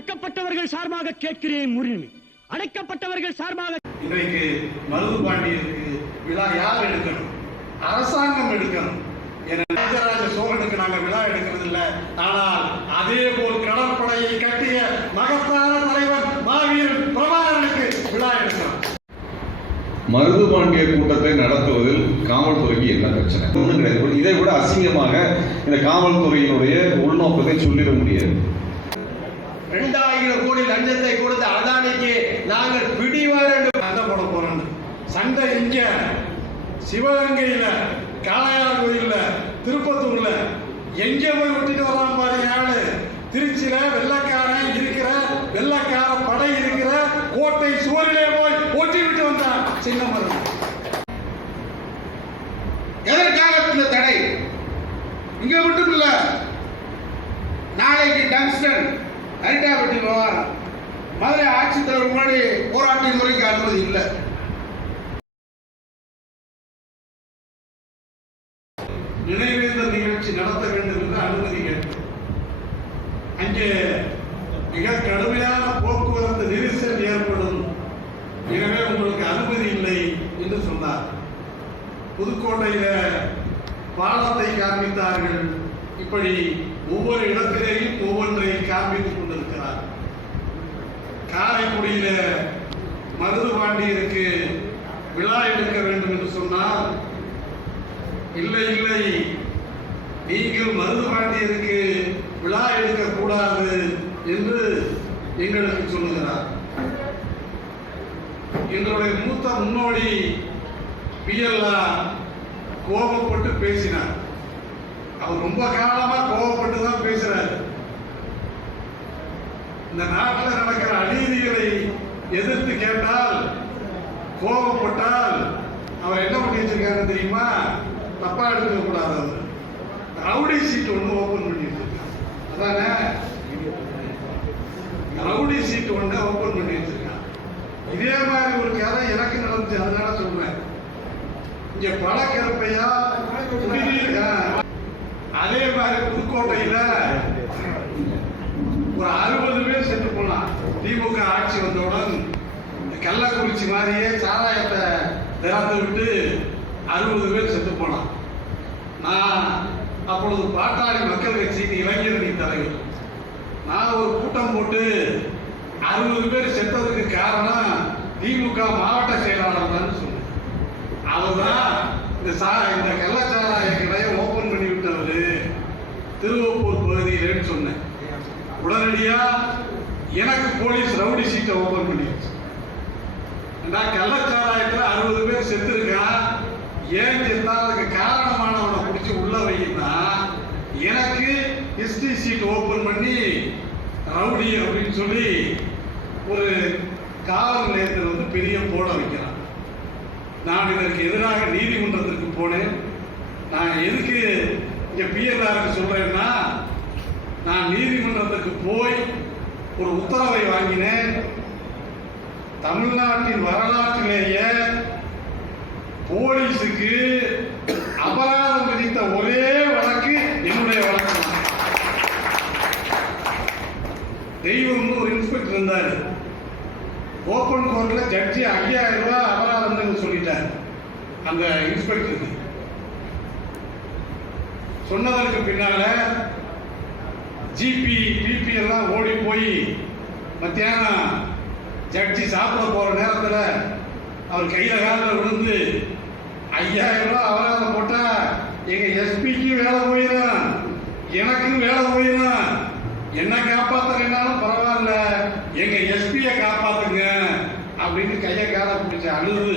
ஒடுக்கப்பட்டவர்கள் சார்பாக கேட்கிறேன் உரிமை, அடைக்கப்பட்டவர்கள் சார்பாக. இன்றைக்கு மருது பாண்டியருக்கு விழா யார் எடுக்கணும்? அரசாங்கம் எடுக்கணும். ராஜராஜ சோழனுக்கு நாங்கள் விழா எடுக்கிறது இல்லை. ஆனால் அதே போல் கடற்படையை கட்டிய மகத்தான தலைவர் மாவீரன் பிரபாகரனுக்கு விழா எடுக்கணும். மருது பாண்டிய கூட்டத்தை நடத்துவதில் காவல்துறைக்கு என்ன பிரச்சனை? இதை விட அசிங்கமாக இந்த காவல்துறையினுடைய உள்நோக்கத்தை சொல்லிட முடியாது. 2000 கோடி லஞ்சத்தை கொடுத்த அதானிக்கு நாங்கள் பிடிவாரண்டு சண்டை போட போறோம். சண்டை இங்க சிவகங்கையில, காளையார் கோயில்ல, திருப்பத்தூர்ல எங்க போய் விட்டுட்டு வரலாம் பாருங்க. ஆளு திருச்சியில வெள்ளக்காரன் இருக்கிற, வெள்ளக்கார படை இருக்கிற கோட்டை சுவரிலே போய் ஒட்டி விட்டு வந்தான் சின்ன மருது. எதிர்காலத்தில் தடை இங்க மட்டும் இல்ல, நாளைக்கு டங்ஸ்டன் அரிட்டாபட்டி விவகாரம், மதுரை ஆட்சித்தலைவர் முன்னாடி போராட்ட முறைக்கு அனுமதி இல்லை. நினைவேந்தல் நிகழ்ச்சி நடத்த வேண்டும் என்று அனுமதி கேட்டது. அங்கே மிக கடுமையான போக்குவரத்து நெரிசல் ஏற்படும், எனவே உங்களுக்கு அனுமதி இல்லை என்று சொன்னார். புதுக்கோட்டையில பாலத்தை காண்பித்தார்கள். இப்படி ஒவ்வொரு இடத்திலேயும் ஒவ்வொன்றை காண்பித்துக் கொண்டிருக்கிறார். காரைக்குடியில மருது பாண்டியருக்கு விழா எடுக்க வேண்டும் என்று சொன்னால், இல்லை இல்லை, நீங்கள் மருது பாண்டியருக்கு விழா எடுக்க கூடாது என்று எங்களுக்கு சொல்லுகிறார். எங்களுடைய மூத்த முன்னோடி பிஎல்ஆர் கோபப்பட்டு பேசினார். அவர் ரொம்ப காலமா கோபப்பட்டு தான் பேசுறாரு. இந்த நாட்டில் நடக்கிற அநீதிகளை எதிர்த்து கேட்டால், கோபப்பட்டால் அவர் என்ன பண்ணி வச்சிருக்காரு தெரியுமா? தப்பா எடுத்துக்க கூடாது. ரவுடி சீட் ஒன்று ஓபன் பண்ணி வச்சிருக்காங்க. அதானே, ரவுடி சீட் ஒன்று ஓபன் பண்ணி வச்சிருக்காங்க. இதே மாதிரி ஒரு கதை எனக்கு நடந்துச்சு, அதனால சொல்றேன். இங்க பழக்கருப்பையா அதே மாதிரி புதுக்கோட்டையில ஒரு 60 பேர் செத்து போனான். திமுக ஆட்சி வந்தவுடன் கள்ளக்குறிச்சி மாதிரியே சாராயத்தை திறந்து விட்டு 60 பேர் செத்து போனான். நான் அப்பொழுது பாட்டாளி மக்கள் கட்சியின் இளைஞரணி தலைவர். நான் ஒரு கூட்டம் போட்டு 60 பேர் செத்ததுக்கு காரணம் திமுக மாவட்ட செயலாளர் தான் சொன்னேன். அவர்தான் இந்த கள்ளச்சாராய கடையை ஓபன் பண்ணி விட்டவர் திருவப்பூர் பகுதியிலேன்னு சொன்னேன். உடனடியா எனக்கு போலீஸ் ரவுடி சீட்டை ஓபன் பண்ணிடுச்சு. நான் கள்ளச்சாராயத்தில் 60 பேர் செத்துருக்கான், ஏன் செத்தா அதுக்கு காரணமானவனை பிடிச்சி உள்ள வைனா எனக்கு எஸ்டி சீட் ஓபன் பண்ணி ரவுடி அப்படின்னு சொல்லி ஒரு காவல் நிலையத்தில் வந்து பெரிய போட வைக்கிறான். நான் இதற்கு எதிராக நீதிமன்றத்திற்கு போனேன். நான் எதுக்கு இங்க பிஎல்ஆருக்கு சொல்றேன்னா, நான் நீதிமன்றத்துக்கு போய் ஒரு உத்தரவை வாங்கினேன். தமிழ்நாட்டின் வரலாற்றிலேயே போலீஸுக்கு அபராதம் விதித்த ஒரே வழக்கு என்னுடைய வழக்கு தான். தெய்வம்னு ஒரு இன்ஸ்பெக்டர் இருந்தாரு. ஓபன் கோர்ட்ல ஜட்ஜி 5000 ரூபாய் அபராதம் சொல்லிட்டார் அந்த இன்ஸ்பெக்டருக்கு. சொன்னதற்கு பின்னால ஜிபி பிபி எல்லாம் ஓடி போய் மத்தியானம் ஜட்ஜி சாப்பிட போற நேரத்தில் அவர் கையில காலில் விழுந்து 5000 ரூபாய் அபராதம் போட்டா எங்க எஸ்பிக்கு வேலை போயிடும், எனக்கும் வேலை போயிடும், என்ன காப்பாத்தலைனாலும் பரவாயில்ல, எங்க எஸ்பியை காப்பாத்துங்க அப்படின்னு கையை கால பிடிச்ச அழுது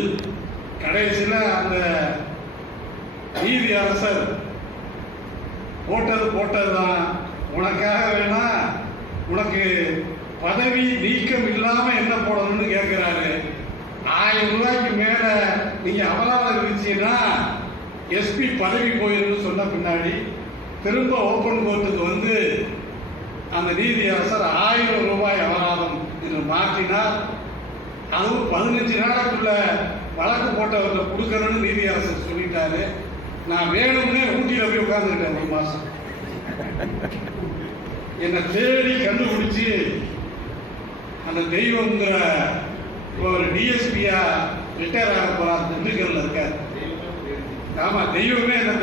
கடைசியில் அந்த நீதி அரசர் போட்டதுதான், உனக்காக வேணா உனக்கு பதவி நீக்கம் இல்லாம என்ன போடணும்னு கேட்கிறாரு. 1000 ரூபாய்க்கு மேல நீங்க அபராதம் விதிச்சீங்கன்னா எஸ்பி பதவி போயிருந்து சொன்ன பின்னாடி திரும்ப ஓபன் கோர்ட்டுக்கு வந்து அந்த நீதி அரசர் 1000 ரூபாய் அபராதம் இதில் மாற்றினார். அதுவும் 15 நாளுக்குள்ள வழக்கு போட்டவர்கள் கொடுக்கணும்னு நீதி அரசர் சொல்லிட்டாரு. நான் வேணும்னே ஊட்டியில போய் உட்கார்ந்துருக்கேன் 1 மாசம். என்னை தேடி கண்டுபிடிச்சு அந்த தெய்வங்கிற ஒரு டிஎஸ்பியா ரிட்டையர் ஆக போறார், திண்டுக்கல்ல இருக்கார். ஆமா, தெய்வமே என்ன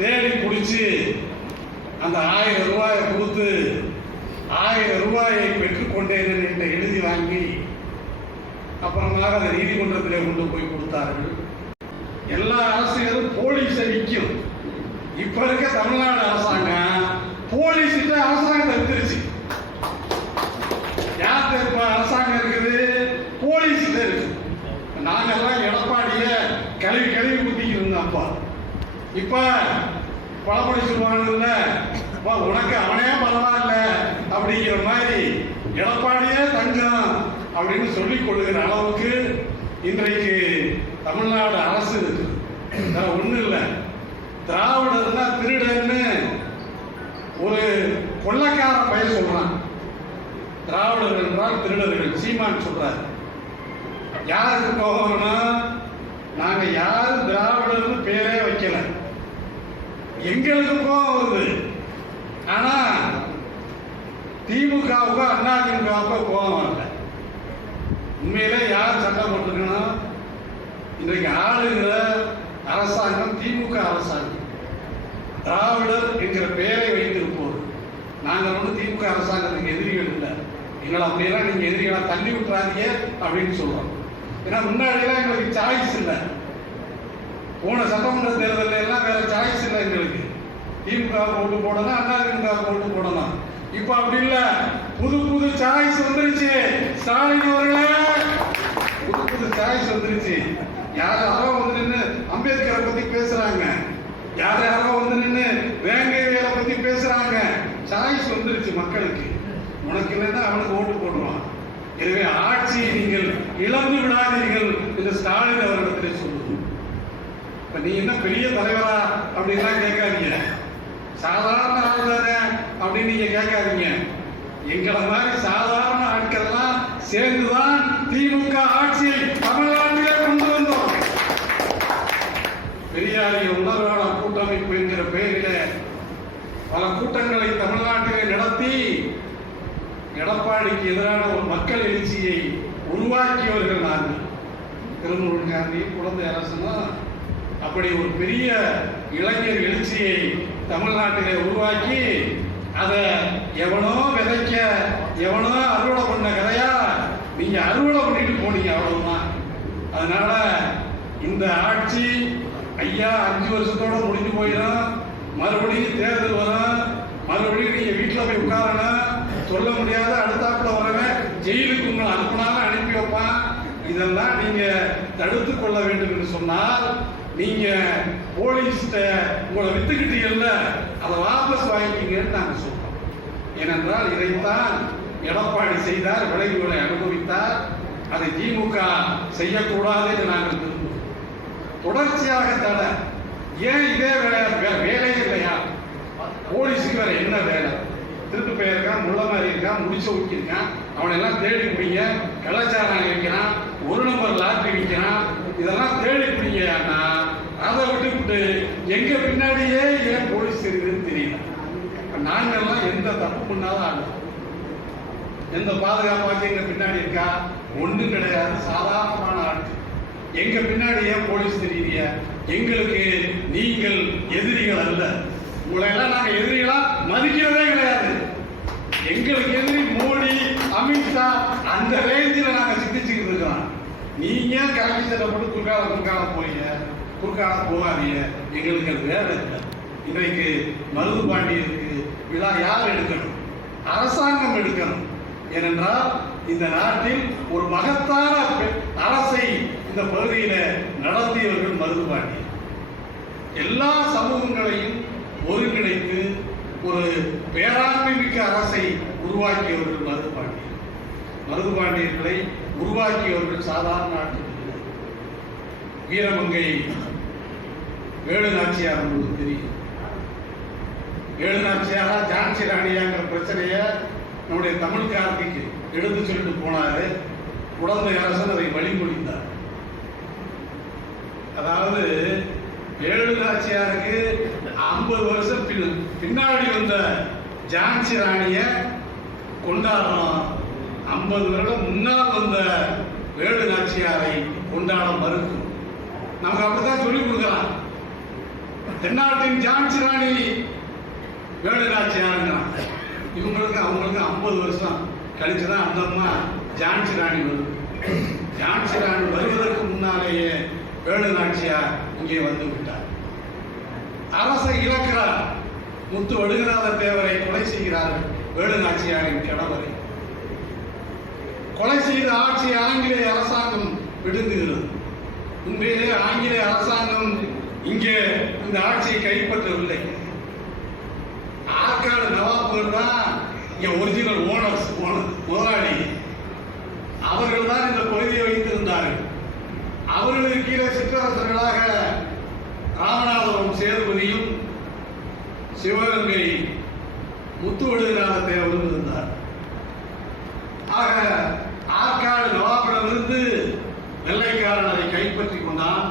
தேடி பிடிச்சி அந்த 1000 ரூபாயை கொடுத்து 1000 ரூபாயை பெற்றுக்கொண்டேன் என்று எழுதி வாங்கி அப்புறமாக அதை நீதிமன்றத்தில் கொண்டு போய் கொடுத்தார்கள். எல்லா அரசியலும் போலீஸை விற்கும். இப்ப இருக்க தமிழ்நாடு அரசாங்கம் போலீஸ் அரசாங்கத்தை வித்துருச்சு. யார்கிட்ட இப்ப அரசாங்கம் இருக்குது? போலீஸ் இருக்கு. நாங்கெல்லாம் எடப்பாடிய கழுவி கழுவி குத்திக்கிட்டு இருந்தோம். அப்பா இப்ப பழமொழி சொல்லுவாங்கல்ல, உனக்கு அவனே பரவாயில்ல அப்படிங்கிற மாதிரி எடப்பாடியே தங்கம் அப்படின்னு சொல்லிக் கொள்ளுகிற அளவுக்கு இன்றைக்கு தமிழ்நாடு அரசு இருக்கு. ஒண்ணு இல்லை, திராவிடர்னா திருடன்னு ஒரு கொள்ளக்கார பையன் சொல்றான். திராவிடர்கள் என்றால் திருடர்கள் சீமான் சொல்றாரு. யாருக்கு கோபம்னா, நாங்க யாரும் திராவிடர்னு பேரே வைக்கல, எங்களுக்கு கோபம் வருது. ஆனா திமுகவுக்கோ அதிமுகவுக்கோ கோபம் வரல. உண்மையிலே யார் சட்டம் போட்டுக்கணும்? இன்றைக்கு ஆளுகிற அரசாங்கம் திமுக அரசாங்கம். திராவிடர் என்கிற பெயரை வைத்திருப்போம். நாங்கள் ஒன்றும் திமுக அரசாங்கத்துக்கு எதிரிகள் இல்லை. எங்களை அப்படியெல்லாம் நீங்க எதிரிகளை தள்ளி விட்டுறாதீங்க அப்படின்னு சொல்றோம். ஏன்னா முன்னாடியெல்லாம் எங்களுக்கு சாய்ஸ் இல்லை. போன சட்டமன்ற தேர்தல் எல்லாம் வேற சாய்ஸ் இல்லை எங்களுக்கு. திமுக ஓட்டு போடணும், அதிமுக ஓட்டு போடணும். இப்ப அப்படி இல்ல, புது புது சாய்ஸ் வந்துருச்சு. ஸ்டாலின் அவர்களே, புது புது சாய்ஸ் வந்துருச்சு. யார் யாரோ வந்து நின்று அம்பேத்கரை பத்தி பேசுறாங்க, யார் யாரோ வந்து நின்று வேங்கையரை பத்தி பேசுறாங்க. சாய்ஸ் வந்துருச்சு மக்களுக்கு. உனக்கு இல்லைன்னா அவனுக்கு ஓட்டு போடுவான். எனவே ஆட்சியை நீங்கள் இழந்து விடாதீர்கள் என்று ஸ்டாலின் அவர்களிடத்தில் சொல்லுவோம். இப்ப நீ என்ன பெரிய தலைவரா அப்படின்லாம் கேட்காதீங்க, சாதாரண ஆள் தானே அப்படின்னு நீங்க கேட்காதீங்க. எங்களை மாதிரி சாதாரண ஆட்கள்லாம் சேர்ந்துதான் திமுக ஆட்சியை தமிழ்நாட்டிலே கொண்டு வந்தோம். பெரியாரிய உணர்வான கூட்டமைப்பு என்கிற பெயரிலே பல கூட்டங்களை தமிழ்நாட்டிலே நடத்தி எடப்பாடிக்கு எதிரான ஒரு மக்கள் எழுச்சியை உருவாக்கியவர்கள் நாங்கள். திருமுருகன் காந்தி, குழந்தை அரசுனா அப்படி ஒரு பெரிய இளைஞர் எழுச்சியை தமிழ்நாட்டிலே உருவாக்கி அதை எவனோ விதைக்க எவனோ அறுவடை பண்ண கதையா நீங்க அறுவடை பண்ணிட்டு போனீங்க, அவ்வளவுதான். அதனால இந்த ஆட்சி ஐயா 5 வருஷத்தோட முடிஞ்சு போயிடும். மறுபடியும் தேர்தல் வரும், மறுபடியும் நீங்க வீட்டில் போய் உட்காரணும். சொல்ல முடியாத அடுத்தாப்புல வரவன் ஜெயிலுக்கு உங்களை அனுப்பினாலும் அனுப்பி வைப்பான். இதெல்லாம் நீங்க தடுத்து கொள்ள வேண்டும் என்று சொன்னால் நீங்க போலீஸ்ட உங்களை வித்துக்கிட்டீங்கல்ல, அதை வாபஸ் வாங்கிக்கீங்கன்னு நாங்க சொல்றோம். ஏனென்றால் இதைத்தான் எடப்பாடி செய்தார், விளைவுகளை அனுபவித்தார். அதை திமுக செய்யக்கூடாது என்று நாங்கள் விரும்புகிறோம். தொடர்ச்சியாக தடை. ஏன் இதே வேலையே இல்லையா? போலீஸுக்கு வேற என்ன வேலை? திருட்டு போயிருக்கான், முள்ள மாதிரி இருக்கான், முடிச்ச ஊக்கியிருக்கான், அவனை எல்லாம் தேடி பிடிங்க. கலாச்சாரம் வைக்கிறான், 1 நம்பர் லாட்ரி விற்கிறான், இதெல்லாம் தேடி பிடிங்கன்னா அதை விட்டு எங்க பின்னாடியே ஏன் போலீஸ் இருக்குதுன்னு தெரியல. நாங்கெல்லாம் எந்த தப்பு பண்ணாலும் ஆகும், எந்த பாதுகாப்பாக எங்க பின்னாடி இருக்கா? ஒன்றும் கிடையாது. சாதாரணமான ஆட்சி. எங்க பின்னாடி ஏன் போலீஸ் தெரியல? எங்களுக்கு நீங்கள் எதிரிகள் அல்ல. உங்களை எல்லாம் நாங்க எதிரிகளா மதிக்கிறதே கிடையாது. எங்களுக்கு எதிரி மோடி, அமித்ஷா, அந்த ரேஞ்சில் நாங்க சிந்திச்சுக்கிட்டு இருக்கிறோம். நீங்க கல்வி சட்டை போட்டு குறுக்கால போறீங்க, குறுக்கால போகாதீங்க. எங்களுக்கு அது வேலை இல்லை. இன்றைக்கு மருது பாண்டியருக்கு விழா யார் எடுக்கணும்? அரசாங்கம் எடுக்கணும். ஏனென்றால் இந்த நாட்டில் ஒரு மகத்தான அரசை இந்த பகுதியில நடத்தியவர்கள் மருது பாண்டியர். எல்லா சமூகங்களையும் ஒருங்கிணைத்து ஒரு பேராண்மை மிக்க அரசை உருவாக்கியவர்கள் மருது பாண்டியர். மருது பாண்டியர்களை உருவாக்கியவர்கள் சாதாரண நாட்டில் வீரமங்கை வேலு நாச்சியார் உங்களுக்கு தெரியும். வேலு நாச்சியாரா ஜான்சி ராணியாங்கிற பிரச்சனைய நம்முடைய தமிழ் கார்த்திக்கு எடுத்து சொல்லிட்டு போனாரு. குழந்தை அரசன் அதை வழிமொழிந்தார். அதாவது வேலு நாச்சியாருக்கு 50 வருஷம் பின்னாடி வந்த ஜான்சி ராணிய கொண்டாடுறோம். 50 வருடம் முன்னால் வந்த வேலு நாச்சியாரை கொண்டாட மறுக்கும். நமக்கு அப்படித்தான் சொல்லிக் கொடுக்கலாம். தென்னாட்டின் ஜான்சி ராணி வேலு நாச்சியாருங்கிறான். இவங்களுக்கு அவங்களுக்கு 50 வருஷம் கழிச்சுதான் அந்த அம்மா ஜான்சி ராணி வருது. ஜான்சி ராணி வருவதற்கு முன்னாலேயே வேலு நாச்சியார் இங்கே வந்து விட்டார். அரசை இழக்கிறார். முத்து வடுகநாத தேவரை கொலை செய்கிறார்கள். வேலு நாச்சியாரின் கணவரை கொலை செய்த ஆட்சி ஆங்கிலேய அரசாங்கம் விடுங்குகிறது. உண்மையிலே ஆங்கிலேய அரசாங்கம் இங்கே இந்த ஆட்சியை கைப்பற்றவில்லை. ஆற்காடு நவாப்கள் தான் இங்க ஒரிஜினல் ஓனர்ஸ், முதலாளி. அவர்கள் தான் இந்த பகுதியை வைத்திருந்தார்கள். அவர்களுக்கு கீழே சிற்றரசர்களாக ராமநாதபுரம் சேதுபதியும் சிவகங்கை முத்துவடுகநாத தேவரும் இருந்தார். ஆக ஆற்காடு நவாபிடமிருந்து வெள்ளைக்காரன் அதை கைப்பற்றிக் கொண்டான்.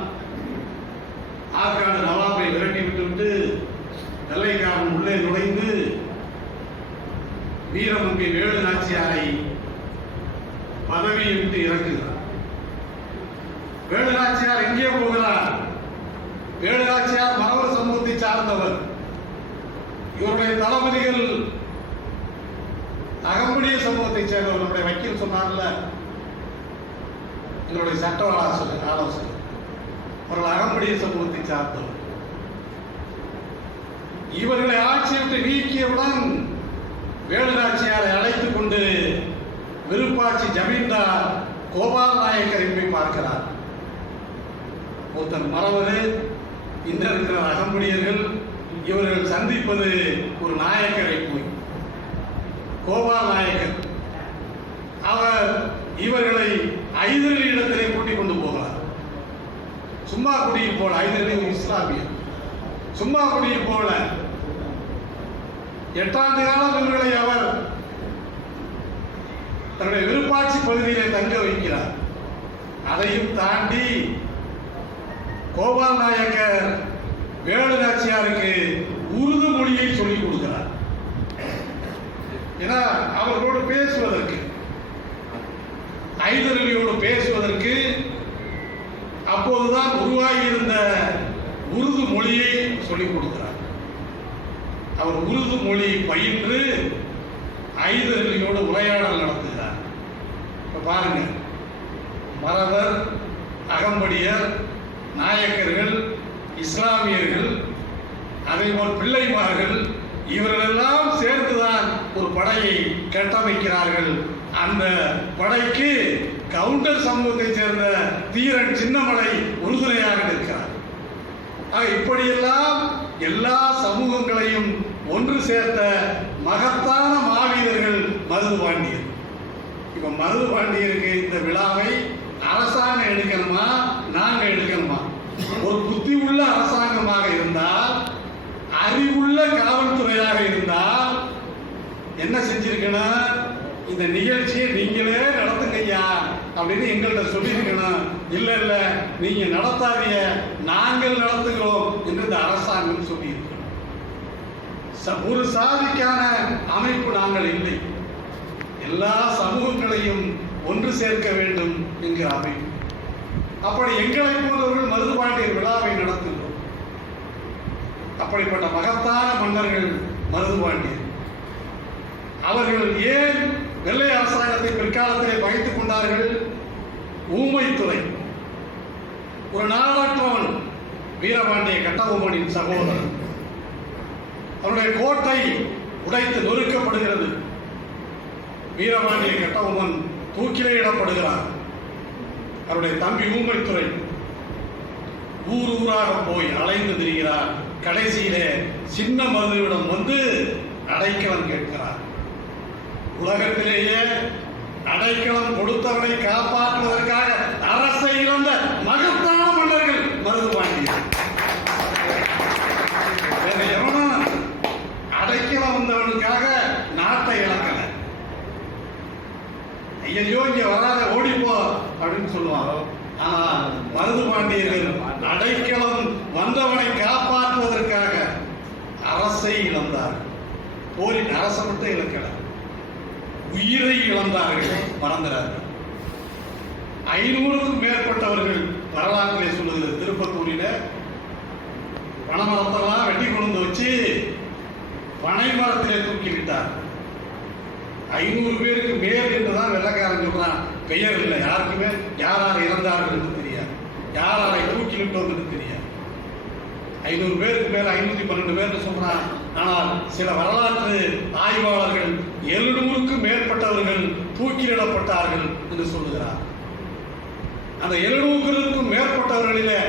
ஆற்காடு நவாபை விரட்டி விட்டுவிட்டு வெள்ளைக்காரன் உள்ளே நுழைந்து வீரமங்கை வேலு நாச்சியாரை பதவியை விட்டு இறக்குகிறார். வேலு நாச்சியார் எங்கே போகிறார்? வேலு நாச்சியார் மரவர் சமூகத்தை சார்ந்தவர். இவருடைய தளபதிகள் அகம்படிய சமூகத்தை சேர்ந்தவர். நம்முடைய வக்கீல் சொன்னார்ல, என்னுடைய சட்ட ஆலோசனை, அவர்கள் அகம்படிய சமூகத்தை சார்ந்தவர். இவர்களை ஆட்சியை விட்டு நீக்கியவுடன் வேலு நாச்சியாரை அழைத்துக் கொண்டு விருப்பாட்சி ஜமீன்தார் கோபால் நாயக்கரை போய் பார்க்கிறார். ஒருத்தர் மறவது, இந்த இருக்கிற அகம்படியர்கள். இவர்கள் சந்திப்பது ஒரு நாயக்கரை போய். கோபால் நாயக்கர் அவர் இவர்களை ஐதரலி இடத்திலே கூட்டிக் கொண்டு போகிறார். சும்மா குடியில் போல, ஐதரலி இஸ்லாமியர், சும்மா குடியில் போல 8 ஆண்டு காலம் இவர்களை அவர் தன்னுடைய விருப்பாட்சி பகுதியிலே தங்க வைக்கிறார். அதையும் தாண்டி கோபால் நாயக்கர் வேலு நாச்சியாருக்கு உருது மொழியை சொல்லிக் கொடுக்கிறார். ஏன்னா அவர்களோடு பேசுவதற்கு, ஐதரலியோடு பேசுவதற்கு அப்போதுதான் உருவாகி இருந்த உருது மொழியை சொல்லிக் கொடுக்கிறார். அவர் உருது மொழி பயின்று ஐதரலியோடு உரையாடல் நடத்துகிறார். இப்ப பாருங்க, மறவர், அகம்படியர், நாயக்கர்கள், இஸ்லாமியர்கள், அதேபோல் பிள்ளைமார்கள், இவர்களெல்லாம் சேர்ந்துதான் ஒரு படையை கட்டமைக்கிறார்கள். அந்த படைக்கு கவுண்டர் சமூகத்தை சேர்ந்த தீரன் சின்னமலை உறுதுணையாக இருக்கிறார். இப்படியெல்லாம் எல்லா சமூகங்களையும் ஒன்று சேர்த்த மகத்தான மாவீரர்கள் மருதுபாண்டியர். இப்ப மருதுபாண்டியருக்கு இந்த விழாவை அரசாங்கம் எடுக்கணுமா, நாங்க எடுக்கணுமா? ஒரு புத்தி உள்ள அரசாங்கமாக இருந்தால், அறிவுள்ள காவல்துறையாக இருந்தால் என்ன செஞ்சிருக்கணும்? இந்த நிகழ்ச்சியை நீங்களே நடத்துங்கய்யா அப்படின்னு எங்கள்கிட்ட சொல்லியிருக்கணும். இல்ல இல்ல நீங்க நடத்தாதீங்க, நாங்கள் நடத்துகிறோம் என்று இந்த அரசாங்கம் சொல்லியிருக்கணும். ஒரு சாதிக்கான அமைப்பு நாங்கள் இல்லை, எல்லா சமூகங்களையும் ஒன்று சேர்க்க வேண்டும் என்கிற அமைப்பு. அப்படி எங்களை போன்றவர்கள் மருதுபாண்டியர் விழாவை நடத்துகிறோம். அப்படிப்பட்ட மகத்தான மன்னர்கள் மருதுபாண்டியர். அவர்கள் ஏன் வெள்ளை அரசாங்கத்தை பிற்காலத்திலே பகைத்துக் கொண்டார்கள்? ஊமைத்துறை, ஒரு நாடற்றவன், வீரபாண்டிய கட்டபொம்மனின் சகோதரன். அவருடைய கோட்டை உடைத்து நொறுக்கப்படுகிறது. வீரபாண்டிய கட்டபொம்மன் தூக்கிலே இடப்படுகிறார். அவருடைய தம்பி ஊமைத்துறை ஊர் ஊராக போய் அலைந்து திரிகிறார். கடைசியிலே சின்ன மருதுவிடம் வந்து அடைக்கலம் கேட்கிறார். உலகத்திலேயே அடைக்கலம் கொடுத்தவரை காப்பாற்றுவதற்காக அரசை இழந்த மகத்தான மன்னர்கள் மருதுபாண்டியர். எவனும் அடைக்கலம் வந்தவனுக்காக நாட்டை இழக்கல. ஐயோ இங்க வராத ஓடிப்போ அப்படின்னு சொல்லுவாங்க. ஆனா மருதுபாண்டியர்கள் அடைக்கலம் வந்தவனை காப்பாற்றுவதற்காக அரசை இழந்தார். போலி அரசை மட்டும் இழக்கல, உயிரை இழந்தார்கள், மறந்துறார்கள். 500க்கும் மேற்பட்டவர்கள் வரலாற்றிலே சொல்லுகிறது. திருப்பத்தூரில பனைமரத்தெல்லாம் வெட்டி கொண்டு வச்சு பனை மரத்திலே தூக்கிவிட்டார். 500 பேருக்கு மேல் என்றுதான் வெள்ளக்காரன் சொல்றான். பெயர் இல்லை, யாருக்குமே யாரார் இறந்தார்கள் என்று தெரியாது, யாரை தூக்கிவிட்டோம் என்று தெரியாது. 500 பேருக்கு மேல் 512 பேர் சொல்றான். ஆனால் சில வரலாற்று ஆய்வாளர்கள் 700க்கும் மேற்பட்டவர்கள் தூக்கிலிடப்பட்டார்கள் என்று சொல்லுகிறார். அந்த 700க்கும் மேற்பட்டவர்களிலே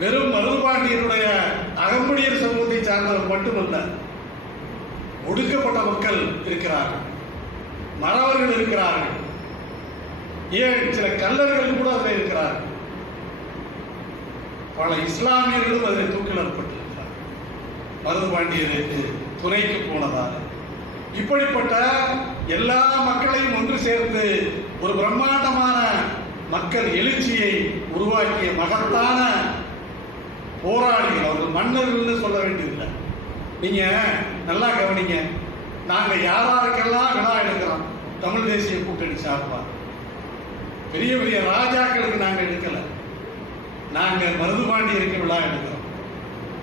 வெறும் மருதுபாண்டியனுடைய அகம்படியர் சமூகத்தை சார்ந்தவர் மட்டுமல்ல, ஒடுக்கப்பட்ட மக்கள் இருக்கிறார்கள், மறவர்கள் இருக்கிறார்கள், ஏன் சில கல்லர்கள் கூட அதில் இருக்கிறார்கள், பல இஸ்லாமியர்களும் அதில் தூக்கிலிடப்பட்டிருக்கிறார் மருதுபாண்டியருக்கு துணைக்கு போனதால். இப்படிப்பட்ட எல்லா மக்களையும் ஒன்று சேர்த்து ஒரு பிரம்மாண்டமான மக்கள் எழுச்சியை உருவாக்கிய மகத்தான போராளிகள் அவர்கள். மன்னர்கள் சொல்ல வேண்டியதில்லை. நீங்க நல்லா கவனிங்க. நாங்க யாராருக்கெல்லாம் விழா எடுக்கிறோம் தமிழ் தேசிய கூட்டணி சார்பா, பெரிய பெரிய ராஜாக்களுக்கு நாங்க எடுக்கல. நாங்க மருதுபாண்டியருக்கு விழா எடுக்கிறோம்,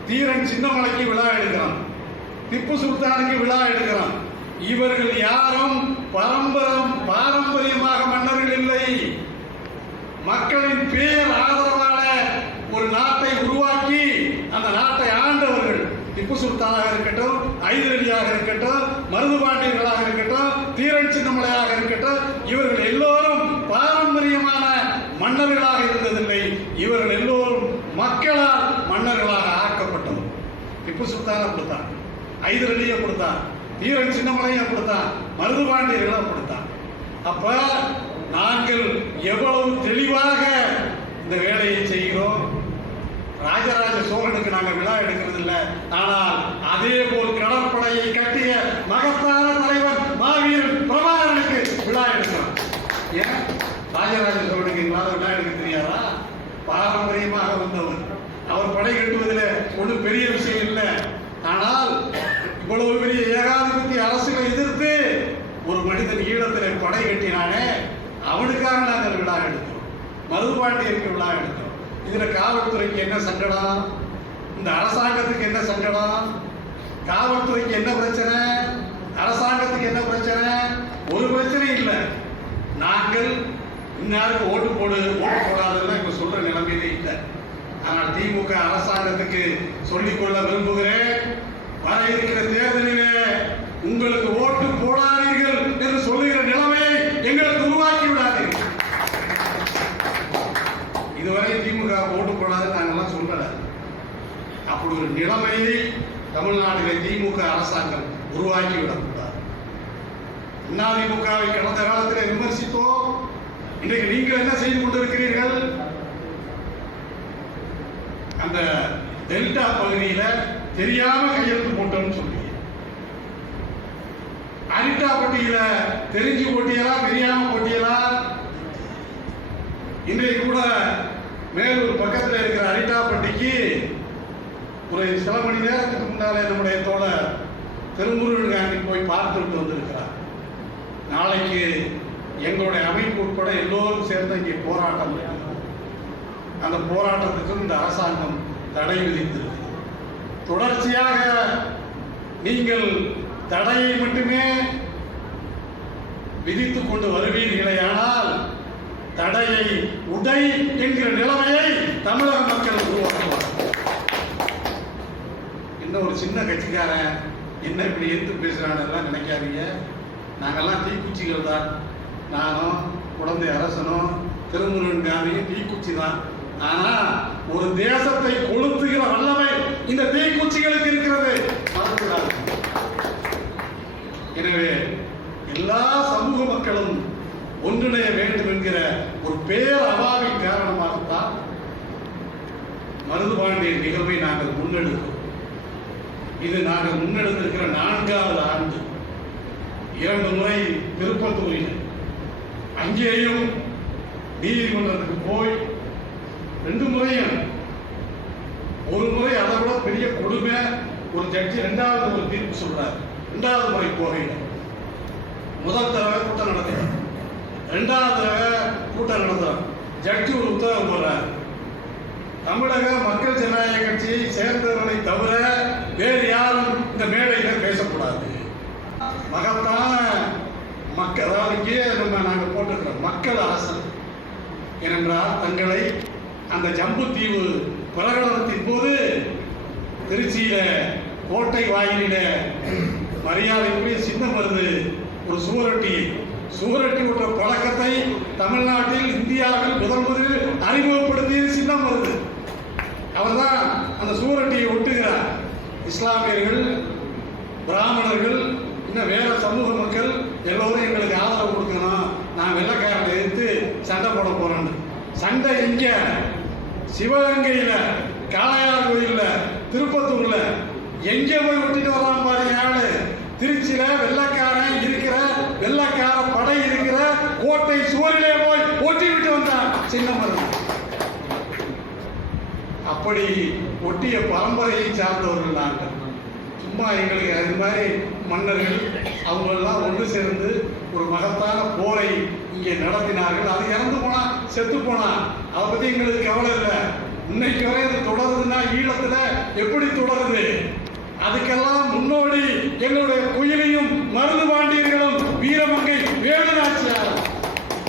தீரன் சின்னமலைக்கு விழா எடுக்கிறோம், திப்பு சுல்தானுக்கு விழா எடுக்கிறோம். இவர்கள் யாரும் பாரம்பரியமாக மன்னர்கள் இல்லை. மக்களின் பேர் ஆதரவான ஒரு நாட்டை உருவாக்கி அந்த நாட்டை ஆண்டவர்கள். திப்பு சுல்தானாக இருக்கட்டும், ஐதர் அலியாக இருக்கட்டும், மருதுபாண்டியர்களாக இருக்கட்டும், தீரன் சின்னமலையாக இருக்கட்டும், இவர்கள் எல்லோரும் பாரம்பரியமான மன்னர்களாக இருந்ததில்லை. இவர்கள் எல்லோரும் மக்களால் மன்னர்களாக ஆக்கப்பட்டவர். திப்பு சுல்தான் அப்படித்தான், ஐதர் அலி அப்படித்தான், தீரன் சின்னமலையும் அப்படித்தான், மருதுபாண்டியர்களும் அப்படித்தான். அப்ப நாங்கள் எவ்வளவு தெளிவாக இந்த வேலையை செய்கிறோம். ராஜராஜ சோழனுக்கு நாங்கள் விழா எடுக்கிறது இல்லை, ஆனால் அதே போல் கடற்படையை கட்டிய மகத்தான தலைவர் மாவீரன் பிரபாகரனுக்கு விழா எடுக்கிறோம். ஏன் ராஜராஜ சோழனுக்கு விழா எடுக்க தெரியாதா? பாரம்பரியமாக வந்தவர். அவர் படை கட்டுவதில் ஒன்றும் பெரிய விஷயம் இல்லை. ஆனால் இவ்வளவு பெரிய ஏகாதிபத்திய அரசுகளை எதிர்த்து ஒரு மனிதன் ஈழத்தில் படை கட்டினானே, அவனுக்காக நாங்கள் விழா எடுத்தோம். மருதுபாண்டியருக்கு விழா எடுத்தோம். இதுல காவல்துறைக்கு என்ன சங்கடம்? இந்த அரசாங்கத்துக்கு என்ன சங்கடம்? காவல்துறைக்கு என்ன பிரச்சனை? அரசாங்கத்துக்கு என்ன பிரச்சனை? ஒரு பிரச்சனை இல்லை. நாங்கள் இன்னாருக்கு ஓட்டு போடாதெல்லாம் இப்ப சொல்ற நிலைமையிலே இல்லை. ஆனால் திமுக அரசாங்கத்துக்கு சொல்லிக்கொள்ள விரும்புகிறேன், வர இருக்கிற தேர்தலிலே உங்களுக்கு ஓட்டு போடாதீர்கள் என்று சொல்லுகிற நிலைமையை எங்களுக்கு உருவாக்கி விடாதீர்கள். இதுவரை திமுக ஓட்டு போடாது நாங்கெல்லாம் சொல்லல. அப்படி ஒரு நிலைமையை தமிழ்நாட்டிலே திமுக அரசாங்கம் உருவாக்கி விடக்கூடாது. அதிமுகவை கடந்த காலத்தில் விமர்சித்தோம். இன்றைக்கு நீங்கள் என்ன செய்து கொண்டிருக்கிறீர்கள்? அந்த டெல்டா பகுதியில தெரியாம கையெழுத்து போட்டோம்னு சொல்றீங்க. அரிட்டாப்பட்டியில தெரிஞ்சு போட்டியலா தெரியாம போட்டியலா? இன்றைக்கு கூட மேலூர் பக்கத்தில் இருக்கிற அரிட்டாப்பட்டிக்கு ஒரு சில மணி நேரத்துக்கு முன்னாலே நம்முடைய தோழர் திருமுருகன் காந்தி போய் பார்த்துட்டு வந்திருக்கிறார். நாளைக்கு எங்களுடைய அமைப்பு உட்பட எல்லோரும் சேர்ந்து இங்கே போராட்டம். அந்த போராட்டத்துக்கும் இந்த அரசாங்கம் தடை விதித்திருக்கு. தொடர்ச்சியாக நீங்கள் தடையை மட்டுமே விதித்துக் கொண்டு வருவீர்களேயானால் தடையை உடை என்கிற நிலைமையை தமிழக மக்கள் உருவாக்குவார். இன்னும் ஒரு சின்ன கட்சிக்காரன் என்ன இப்படி எடுத்து பேசுறான்னு நினைக்காதீங்க. நாங்கெல்லாம் தீக்குச்சிகள் தான். நானும் குழந்தை அரசனும் திருமுருகன் காந்தியும் தீக்குச்சி தான். ஆனா ஒரு தேசத்தை கொளுத்துகிற வல்லமை இந்த தீக்குச்சிகளுக்கு இருக்கிறது. எனவே எல்லா சமூக மக்களும் ஒன்றிணைய வேண்டும் என்கிற ஒரு பேரவாவின் காரணமாகத்தான் மருதுபாண்டியன் நிகழ்வை நாங்கள் முன்னெடுக்கிறோம். இது நாங்கள் முன்னெடுத்திருக்கிற 4வது ஆண்டு. 2 முறை திருப்பத்தூரில் அங்கேயும் நீதிமன்றத்துக்கு போய் 2 முறையும், ஒரு முறை அதை விட பெரிய கொடுமை. ஒரு ஜட்ஜி 2வது ஒரு தீர்ப்பு சொல்றாரு. 2வது முறை போகையில் முதல் தடவை 2வது தடவை கூட்டம் நடத்துறோம். ஜட்ஜி ஒரு உத்தரவு போடுறார். தமிழக மக்கள் ஜனநாயக கட்சியை சேர்ந்தவர்களை தவிர வேறு யாரும் இந்த மேடையில் பேசக்கூடாது. மகத்தான மக்கள், அதாவது இங்கே நாங்கள் போட்டிருக்கிறோம் மக்கள் அரசு. ஏனென்றால் தங்களை அந்த ஜம்புத்தீவு பிரகடனத்தின் போது திருச்சியில கோட்டை வாயிலில மரியாதைக்குரிய சின்னம் வருது. ஒரு சுவரொட்டி விட்ட பழக்கத்தை தமிழ்நாட்டில் இந்தியாவில் முதலில் அறிமுகப்படுத்திய சின்னம் வருது. அவர்தான் அந்த சுவரொட்டியை ஒட்டுகிறார். இஸ்லாமியர்கள், பிராமணர்கள், இன்னும் வேற சமூக மக்கள் எல்லோரும் எங்களுக்கு ஆதரவு கொடுக்கணும், நான் வெள்ளைக்காரனை எதிர்த்து சண்டை போட போறேன். சண்டை எங்க? சிவகங்கையில, காளையார் கோயில்ல, திருப்பத்தூர்ல எங்க போய் ஒட்டிட்டு வரலாம் பாருங்க. ஆளு திருச்சியில வெள்ளைக்காரன் இருக்கிற, வெள்ளைக்கார படை இருக்கிற கோட்டை சுவரிலே போய் ஒட்டி விட்டு வந்தான் சின்னம் வருது. அப்படி ஒட்டிய பரம்பரையை சார்ந்தவர்கள் நாங்கள். சும்மா எங்களுக்கு அது மாதிரி மன்னர்கள் அவங்களெல்லாம் ஒன்று சேர்ந்து ஒரு மகத்தான போரை இங்கே நடத்தினார்கள். அது இறந்து போனா, செத்து போனா, அதை பத்தி எங்களுக்கு கவலை இல்லை. இன்னைக்கு வரை அது தொடருதுன்னா ஈழத்துல எப்படி தொடருது? அதுக்கெல்லாம் முன்னோடி எங்களுடைய குயிலையும் மருது பாண்டியர்களும் வீரமங்கை வேலுநாச்சியார்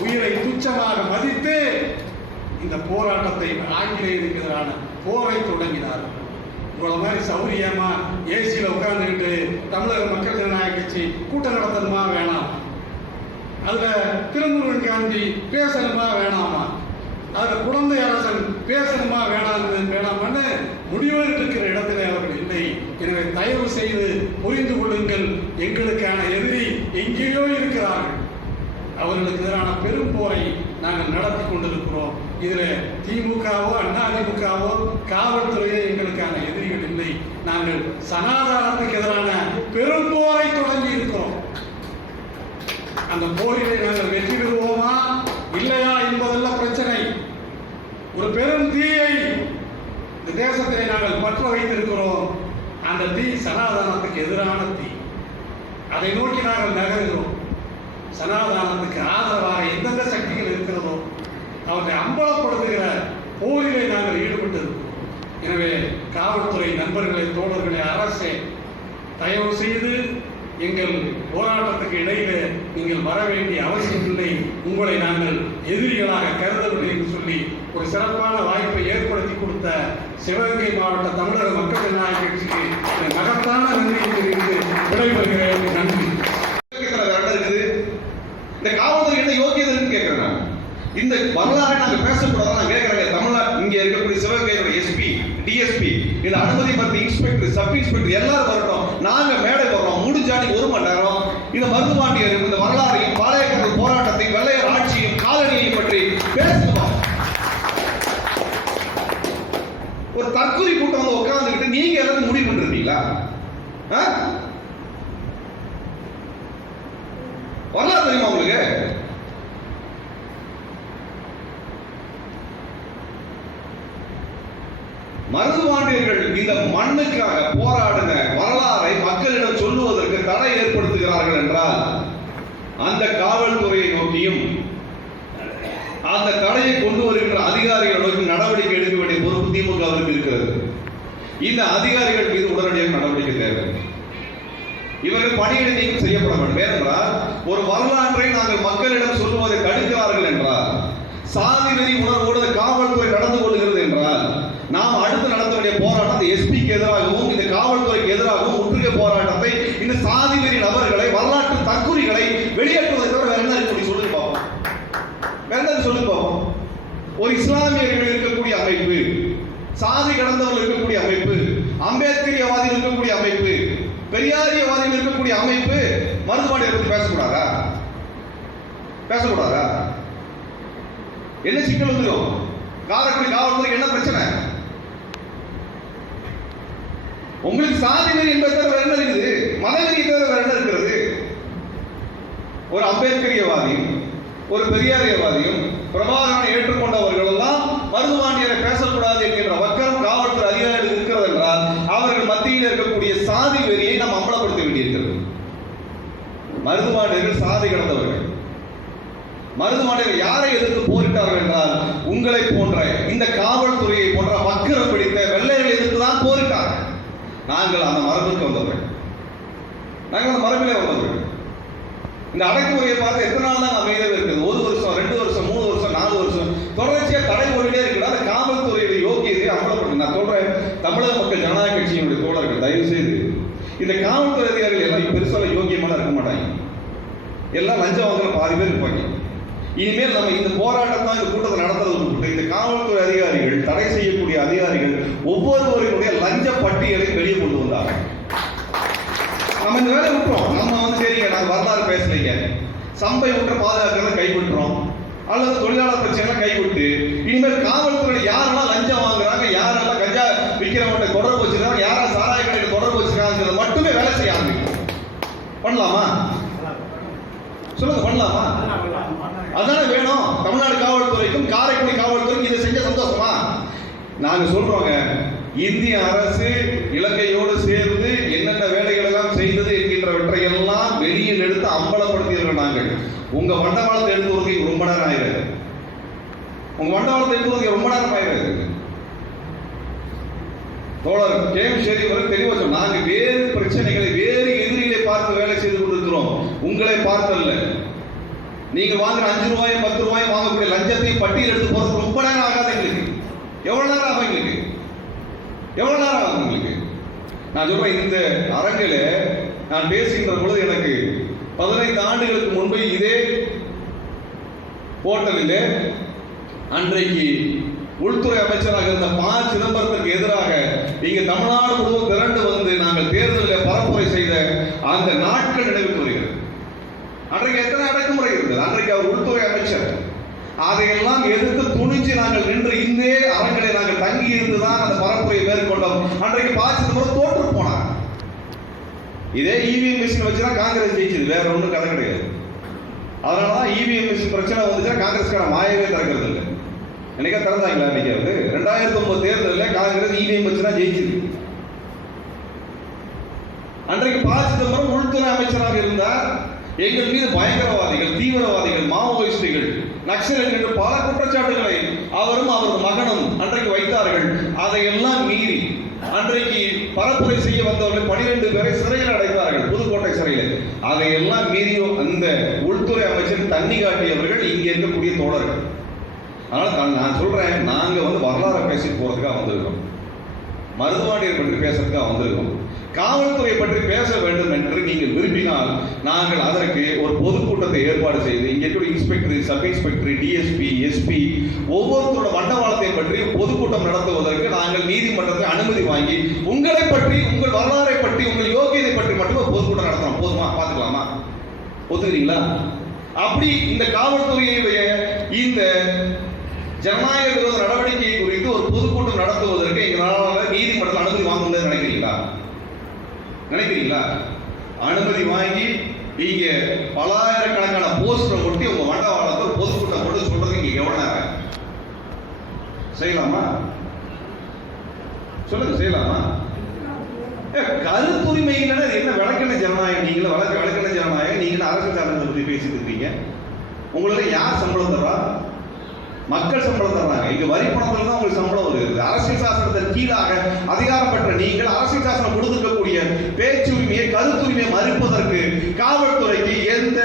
உயிரை துச்சமாக மதித்து இந்த போராட்டத்தை, ஆங்கிலேயருக்கு எதிரான போரை தொடங்கினார்கள். உங்களை மாதிரி சௌரியமா ஏசியில் உட்கார்ந்துக்கிட்டு தமிழக மக்கள் ஜனநாயக கட்சி கூட்டம் நடத்தணுமா வேணாம், அதுல திருமுருகன் காந்தி பேசணுமா வேணாமா, அதுல குழந்தை அரசன் பேசணுமா வேணாமான்னு முடிவெடுத்து இருக்கிற இடத்துல அவர்கள் இல்லை. எனவே தயவு செய்து புரிந்து கொள்ளுங்கள், எங்களுக்கான எதிரி எங்கேயோ இருக்கிறார்கள். அவர்களுக்கு எதிரான பெரும் போரை நாங்கள் நடத்தி கொண்டிருக்கிறோம். இதுல திமுகவோ அதிமுகவோ காவல்துறையோ எங்களுக்கான எதிரிகள் இல்லை. நாங்கள் சனாதானத்துக்கு எதிரான பெரும் போரை தொடங்கி இருக்கிறோம். அந்த போரிலே நாங்கள் வெற்றி பெறுவோமா இல்லையா என்பதெல்லாம் பிரச்சனை. ஒரு பெரும் தீயை இந்த தேசத்திலே நாங்கள் பற்ற வைத்திருக்கிறோம். அந்த தீ சனாதானத்துக்கு எதிரான தீ. அதை நோக்கி நாங்கள் நகர்கிறோம். சனாதானத்துக்கு ஆதரவாக எந்தெந்த சக்திகள் இருக்கிறதோ அவற்றை அம்பலப்படுத்துகிற போரிலே நாங்கள் ஈடுபட்டு இருக்கிறோம். எனவே காவல்துறை நண்பர்களை, தோழர்களை, அரசே தயவு செய்து எங்கள் போராட்டத்துக்கு இடையிலே நீங்கள் வர வேண்டிய அவசியம் இல்லை. உங்களை நாங்கள் எதிரிகளாக கருதவில்லை என்று சொல்லி ஒரு சிறப்பான வாய்ப்பை ஏற்படுத்தி கொடுத்த சிவகங்கை மாவட்ட தமிழக மக்கள் ஜனநாயக கட்சிக்கு மகத்தான நன்றியை தெரிவித்து விடைபெறுகிறேன். நன்றி. இந்த காவல்துறை என்ன யோகியதை கேட்கிறேன். இந்த வரலாறு நாங்கள் பேசக்கூடாது. நான் கேட்கிறேன், தமிழ்நாடு இங்க இருக்கக்கூடிய சிவகங்கையோட எஸ்பி, டிஎஸ்பி, இந்த அனுமதி பத்தி இன்ஸ்பெக்டர், சப் இன்ஸ்பெக்டர் எல்லாரும் வரட்டும். நாங்க மேடை வர்றோம், முடிஞ்சாடி 1 மணி நேரம் இந்த மருதுபாண்டியர் இந்த வரலாறையும், பாளையக்காரர் போராட்டத்தையும், வெள்ளையர் ஆட்சியும், காலனியையும் பற்றி பேசுவோம். ஒரு தற்கொலை கூட்டம் வந்து உட்கார்ந்துக்கிட்டு நீங்க எல்லாரும் முடிவு பண்றீங்களா? வரலாறு தெரியுமா உங்களுக்கு? மருதுபாண்டியர்கள் இந்த மண்ணுக்காக போராடின வரலாறை மக்களிடம் சொல்லுவதற்கு தடை ஏற்படுத்துகிறார்கள் என்றால் அந்த காவல்துறையை நோக்கியும் அந்த தடையை கொண்டு வருகின்ற அதிகாரிகள் நோக்கி நடவடிக்கை எடுக்க வேண்டிய பொறுப்பு திமுகவிற்கு இருக்கிறது. இந்த அதிகாரிகள் மீது உடனடியாக நடவடிக்கை தேவை. இவர்கள் பணியிடை நீக்கம் செய்யப்பட வேண்டும். ஏனென்றால் ஒரு வரலாற்றை நாங்கள் மக்களிடம் சொல்லுவதை தடுக்கிறார்கள் என்றால், சாதி வெறி உணர்வோடு காவல்துறை நடந்து கொள்கிறது என்றால், நாம் அடுத்து நடத்த வேண்டிய போராட்டம் எஸ்பிக்கு எதிராகவும் இந்த காவல்துறைக்கு எதிராகவும் முற்றுகை போராட்டத்தை இந்த சாதி வெறி நபர்களை, வரலாற்று தற்கொலைகளை வெளியேற்றுவதை தவிர வேற என்ன இருக்கு சொல்லி பார்ப்போம். வேற என்ன சொல்லி பார்ப்போம். ஒரு இஸ்லாமியர்கள் இருக்கக்கூடிய அமைப்பு, சாதி கடந்தவர்கள் இருக்கக்கூடிய அமைப்பு, அம்பேத்கரியவாதிகள் இருக்கக்கூடிய அமைப்பு, பெரியாரியவாதிகள் இருக்கக்கூடிய அமைப்பு மருதுபாண்டியரை பற்றி பேசக்கூடாதா? பேசக்கூடாதா? என்ன சிக்கல் வந்துடும்? காரைக்குடி காவல்துறை என்ன பிரச்சனை? உங்களுக்கு சாதி வெறி என்பதை தவிர என்ன இருக்குது? மதவெறி தவிர என்ன இருக்கிறது? ஒரு அம்பேத்கரியவாதியும் ஒரு பெரியாரியவாதியும் பிரபாகரனை ஏற்றுக்கொண்டவர்கள் எல்லாம் மருதுபாண்டியரை பேசக்கூடாது என்கின்ற வக்கரம் காவல்துறை அதிகாரிகள் இருக்கிறது என்றால் அவர்கள் மத்தியில் இருக்கக்கூடிய சாதி வெறியை நாம் அம்பலப்படுத்த வேண்டியிருக்கிறது. மருதுபாண்டியர்கள் சாதி கடந்தவர்கள், மருதுபாண்டியர்கள் யாரை எதிர்த்து போரிட்டார்கள் என்றால் உங்களை போன்ற இந்த காவல்துறையை போன்ற வக்கிரம் பிடித்த வெள்ளையர்களை எதிர்த்து தான் போரிட்டார்கள். நாங்கள் அந்த மரபுக்கு வந்தவர்கள், நாங்கள் அந்த மரபிலே வந்தவர்கள். இந்த அடக்குமுறையை பார்த்து எத்தனை நாள் தான் அமைதியாக இருக்குது? 1 வருஷம், 2 வருஷம், 3 வருஷம், 4 வருஷம் தொடர்ச்சியா தடை ஓடிட்டே இருக்கிற அந்த காவல்துறையுடைய யோகியத்தை அமலப்பட்டு நான் சொல்றேன். தமிழக மக்கள் ஜனநாயக கட்சியினுடைய தோழர்கள் தயவு செய்து இந்த காவல்துறை அதிகாரிகள் எல்லாம் பெருசால யோகியமான இருக்க மாட்டாங்க. எல்லாம் லஞ்சம் வாங்குற பாதி பேர் இருப்பாங்க. இனிமேல் நம்ம இந்த போராட்டம் இந்த கூட்டத்தை நடத்துறது இந்த காவல்துறை அதிகாரிகள், தடை செய்யக்கூடிய அதிகாரிகள் ஒவ்வொருவருடைய லஞ்ச பட்டியலை வெளியே கொண்டு வந்தாங்க. நம்ம இந்த வேலை விட்டுறோம். நம்ம சரிங்க, நாங்கள் வரலாறு பேசலைங்க, சம்பை விட்டு பாதுகாக்கிறத கைவிட்டுறோம், அல்லது தொழிலாளர் பிரச்சனை கைவிட்டு இனிமேல் காவல்துறை யாரெல்லாம் லஞ்சம் வாங்குறாங்க, யாரெல்லாம் கஞ்சா விற்கிறவங்க தொடர்பு வச்சிருக்காங்க, யாரா சாராய கடையில் தொடர்பு வச்சிருக்காங்க மட்டுமே வேலை செய்ய ஆரம்பிக்கும். பண்ணலாமா? சொல்லுங்க, பண்ணலாமா? அதானே வேணும் தமிழ்நாடு காவல்துறைக்கும் காரைக்குடி காவல்துறைக்கும். இதை செஞ்ச சந்தோஷமா? நாங்க சொல்றோங்க, இந்திய அரசு இலங்கையோடு சேர்ந்து என்னென்ன வேலைகள் எல்லாம் செய்தது என்கின்றவற்றை எல்லாம் வெளியில் எடுத்து அம்பலப்படுத்தியவர்கள் நாங்கள். உங்க வண்டவாளத்தை எடுத்து வருவதற்கு ரொம்ப நேரம் ஆயிடுது. உங்க வண்டவாளத்தை எடுத்து வருவதற்கு ரொம்ப நேரம் ஆயிடுது. தோழர் கேம் ஷெரி அவர்கள் தெளிவா சொன்னாங்க, நாங்கள் வேறு பிரச்சனைகளை, வேறு எதிரிகளை பார்த்து வேலை செய்து கொண்டிருக்கிறோம், உங்களை பார்த்தல்ல. நீங்க வாங்குற 5 ரூபாயும் 10 ரூபாயும் வாங்கக்கூடிய லஞ்சத்தை பட்டியல் எடுத்து போறது ரொம்ப நேரம் ஆகாது எங்களுக்கு. எவ்வளவு நேரம் ஆகும் எங்களுக்கு? எவ்வளவு நேரம் ஆகும் உங்களுக்கு? நான் சொல்றேன், இந்த அரங்கில நான் பேசுகின்ற பொழுது எனக்கு 15 ஆண்டுகளுக்கு முன்பு இதே ஹோட்டலில் அன்றைக்கு உள்துறை அமைச்சராக இருந்த ப. சிதம்பரத்திற்கு எதிராக இங்க தமிழ்நாடு முழுவதும் திரண்டு வந்து நாங்கள் தேர்தலில் பரப்புரை செய்த அந்த நாட்கள் நினைவுக்கு வருகிறது. அன்றைக்கு எத்தனை அடக்குமுறை இருந்தது? அன்றைக்கு அவர் உள்துறை அமைச்சர். அதையெல்லாம் எதிர்த்து துணிஞ்சு நாங்கள் நின்று இந்த அரங்கிலே நாங்கள் தங்கி இருந்துதான் அந்த பரப்புரையை மேற்கொண்டோம். அன்றைக்கு ப. சிதம்பரம் தோற்று போனார். இதே இவிஎம் மிஷின் வச்சுதான் காங்கிரஸ் ஜெயிச்சது, வேற ஒன்றும் கதை கிடையாது. அதனாலதான் இவிஎம் மிஷின் பிரச்சனை வந்துச்சுன்னா காங்கிரஸ்கான வாயவே திறக்கிறது இல்லை. என்னைக்கா திறந்தாங்களா? அன்னைக்கு 2009 தேர்தலில் காங்கிரஸ் இவிஎம் வச்சு தான் ஜெயிச்சது. அன்றைக்கு ப. சிதம்பரம் உள்துறை அமைச்சராக இருந்தார். எங்கள் மீது பயங்கரவாதிகள், தீவிரவாதிகள், மாவோயிஸ்டுகள், நக்சலைட் என்று பல குற்றச்சாட்டுகளை அவரும் அவரது மகனும் அன்றைக்கு வைத்தார்கள். அதையெல்லாம் மீறி அன்றைக்கு பரப்புரை செய்ய வந்தவர்கள் 12 பேரை சிறையில் அடைத்தார்கள், புதுக்கோட்டை சிறையில். அதையெல்லாம் மீறியும் அந்த உள்துறை அமைச்சர் தண்ணி காட்டியவர்கள் இங்கே இருக்கக்கூடிய தோழர்கள். அதனால நான் சொல்றேன், நாங்க வரலாறு பேசி போறதுக்காக வந்திருக்கோம், மருதுபாண்டியர் பற்றி பேசுறதுக்காக வந்திருக்கோம். காவல்துறை பற்றி பேச வேண்டும் என்று நீங்கள் விரும்பினால் நாங்கள் அதற்கு ஒரு பொதுக்கூட்டத்தை ஏற்பாடு செய்து இங்கே இருக்கக்கூடிய inspector, sub inspector, DSP, SP ஒவ்வொருத்தரோட வண்டவாளத்தை பற்றி பொதுக்கூட்டம் நடத்துவதற்கு நாங்கள் நீதிமன்றத்தில் அனுமதி வாங்கி உங்களை பற்றி, உங்கள் வரலாறை பற்றி, உங்கள் யோகியதை பற்றி மட்டும் ஒரு பொதுக்கூட்டம் நடத்தலாம். போதுமா? பார்த்துக்கலாமா? ஒத்துக்கிறீங்களா? அப்படி இந்த காவல்துறையுடைய இந்த ஜனநாயக விரோத நடவடிக்கை குறித்து ஒரு பொதுக்கூட்டம் நடத்துவதற்கு எங்களால் நீதிமன்றத்தில் அனுமதி வாங்க முடியாது நினைக்கிறீங்களா? அனுமதி வாங்கி நீங்க பலாயிரக்கணக்கான போஸ்டரை ஒட்டி உங்க வண்டவாளத்தை பொதுக்கூட்டம் போட்டு சொல்றது இங்க எவ்வளவு நேரம் செய்யலாமா? சொல்லுங்க, செய்யலாமா? கருத்துரிமை என்ன விளக்கண ஜனநாயகம்? நீங்களும் விளக்கண ஜனநாயகம், நீங்க அரசியல் சாசனத்தை பத்தி பேசிட்டு இருக்கீங்க. உங்களுக்கு யார் சம்பளம் தர்றா? மக்கள் சம்பளம் தர்றாங்க. இங்க வரி பணத்துல தான் உங்களுக்கு சம்பளம் வருது. அரசியல் சாசனத்தின் கீழாக அதிகாரம் பெற்ற நீங்கள் அரசியல் சாசனம் கொடுத்திருக்கக்கூடிய பேச்சுரிமையை, கருத்துரிமையை மறுப்பதற்கு காவல்துறைக்கு எந்த